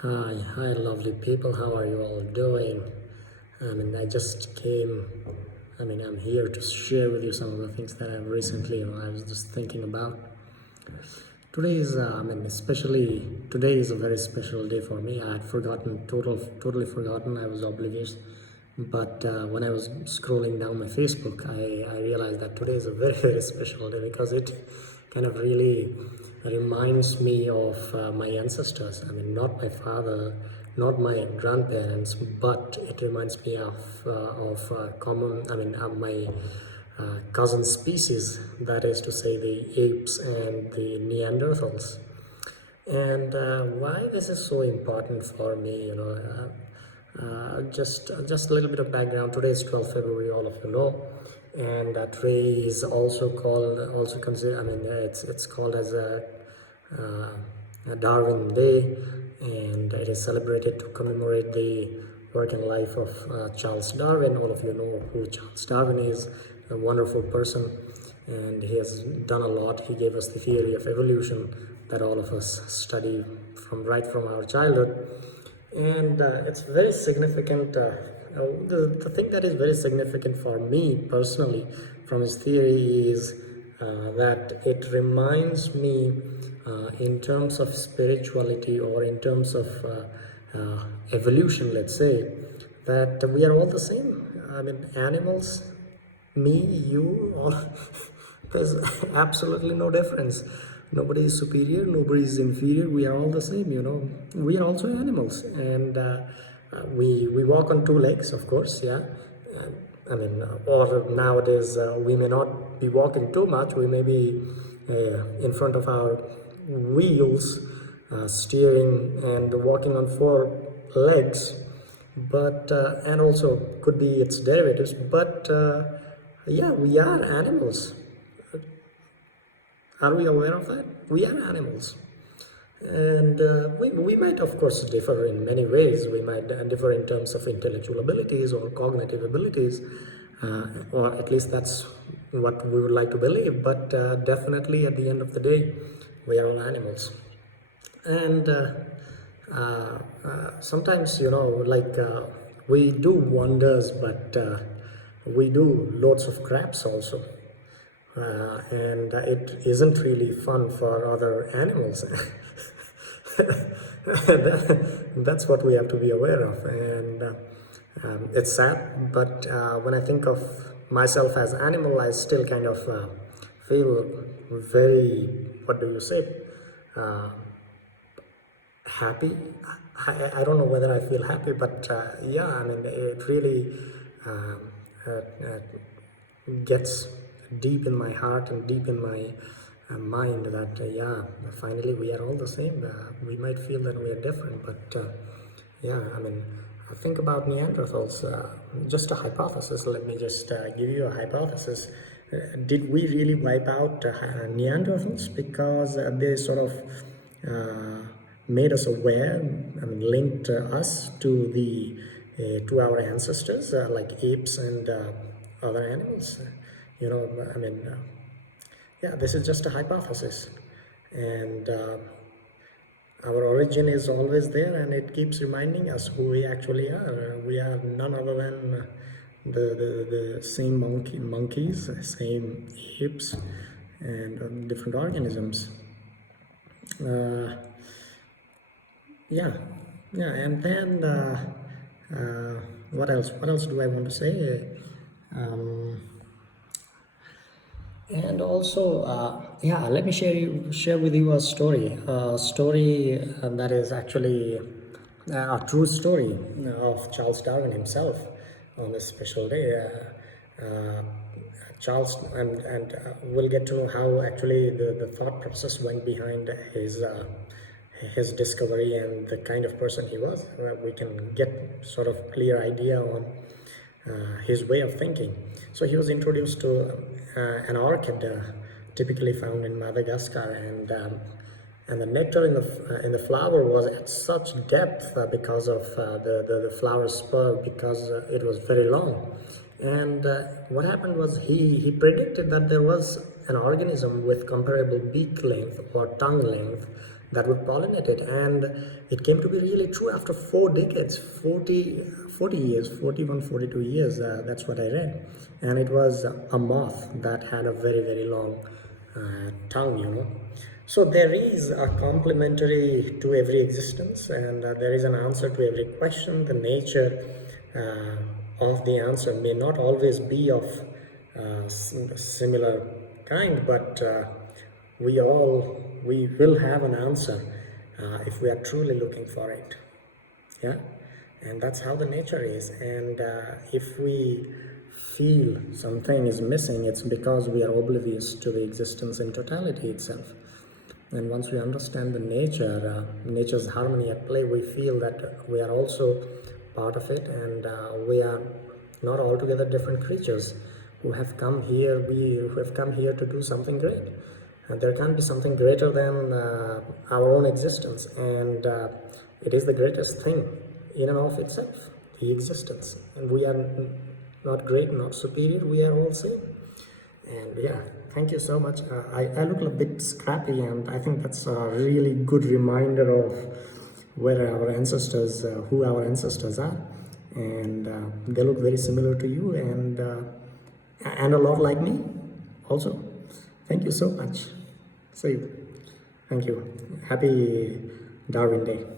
Hi, lovely people. How are you all doing? I just came. I'm here to share with you some of the things that I've recently, I was just thinking about. Today is, especially today is a very special day for me. I had totally forgotten. I was oblivious. But when I was scrolling down my Facebook, I realized that today is a very, very special day because it kind of really reminds me of my ancestors. Not my father, not my grandparents, but it reminds me of my cousin species, that is to say, the apes and the Neanderthals. And why this is so important for me, just a little bit of background. Today is 12th February, all of you know, and today is also called, also consider. It's called as a Darwin Day, and it is celebrated to commemorate the work and life of Charles Darwin. All of you know who Charles Darwin is, a wonderful person, and he has done a lot. He gave us the theory of evolution that all of us study from our childhood, and it's very significant. The thing that is very significant for me personally from his theory is that it reminds me, in terms of spirituality or in terms of evolution, let's say, that we are all the same. Animals, me, you, all. There's absolutely no difference. Nobody is superior, nobody is inferior. We are all the same, We are also animals, and we walk on two legs, of course, yeah. Or nowadays we may not be walking too much. We may be in front of our wheels, steering and walking on four legs, but and also could be its derivatives. But yeah, we are animals. Are we aware of that? We are animals. And we might, of course, differ in many ways. We might differ in terms of intellectual abilities or cognitive abilities, or at least that's what we would like to believe. But definitely, at the end of the day, we are all animals. And sometimes, we do wonders, but we do lots of craps also. And it isn't really fun for other animals. That's what we have to be aware of, and it's sad, but when I think of myself as animal, I still kind of feel very, what do you say, happy. I don't know whether I feel happy, but yeah, it really gets deep in my heart and deep in my mind that yeah, finally we are all the same. We might feel that we are different, but yeah, I think about Neanderthals. Just a hypothesis. Let me just give you a hypothesis. Did we really wipe out Neanderthals because they sort of made us aware, linked us to the to our ancestors, like apes and other animals? You know, I mean, yeah, this is just a hypothesis, and our origin is always there, and it keeps reminding us who we actually are. We are none other than the same monkeys, same apes, and different organisms. Uh, yeah, yeah, and then what else? What else do I want to say? Um, And also, yeah, let me share with you a story that is actually a true story of Charles Darwin himself on this special day. Charles, and we'll get to know how actually the thought process went behind his discovery and the kind of person he was. We can get sort of clear idea on his way of thinking. So he was introduced to an orchid typically found in Madagascar, and the nectar in the flower was at such depth because of the flower spur, because it was very long. And what happened was he predicted that there was an organism with comparable beak length or tongue length that would pollinate it. And it came to be really true after 4 decades, 40 years, 41, 42 years. That's what I read. And it was a moth that had a very, very long tongue, So there is a complementary to every existence, and there is an answer to every question. The nature of the answer may not always be of similar kind, but we will have an answer if we are truly looking for it. Yeah, and that's how the nature is. And if we feel something is missing, it's because we are oblivious to the existence in totality itself. And once we understand the nature's harmony at play, we feel that we are also part of it, and we are not altogether different creatures who have come here. Who have come here to do something great. And there can't be something greater than our own existence, and it is the greatest thing in and of itself, the existence. And we are not great, not superior. We are all same. And yeah, thank you so much. I look a bit scrappy, and I think that's a really good reminder of where our ancestors, who our ancestors are. And they look very similar to you, and a lot like me also. Thank you so much. See you. Thank you. Happy Darwin Day.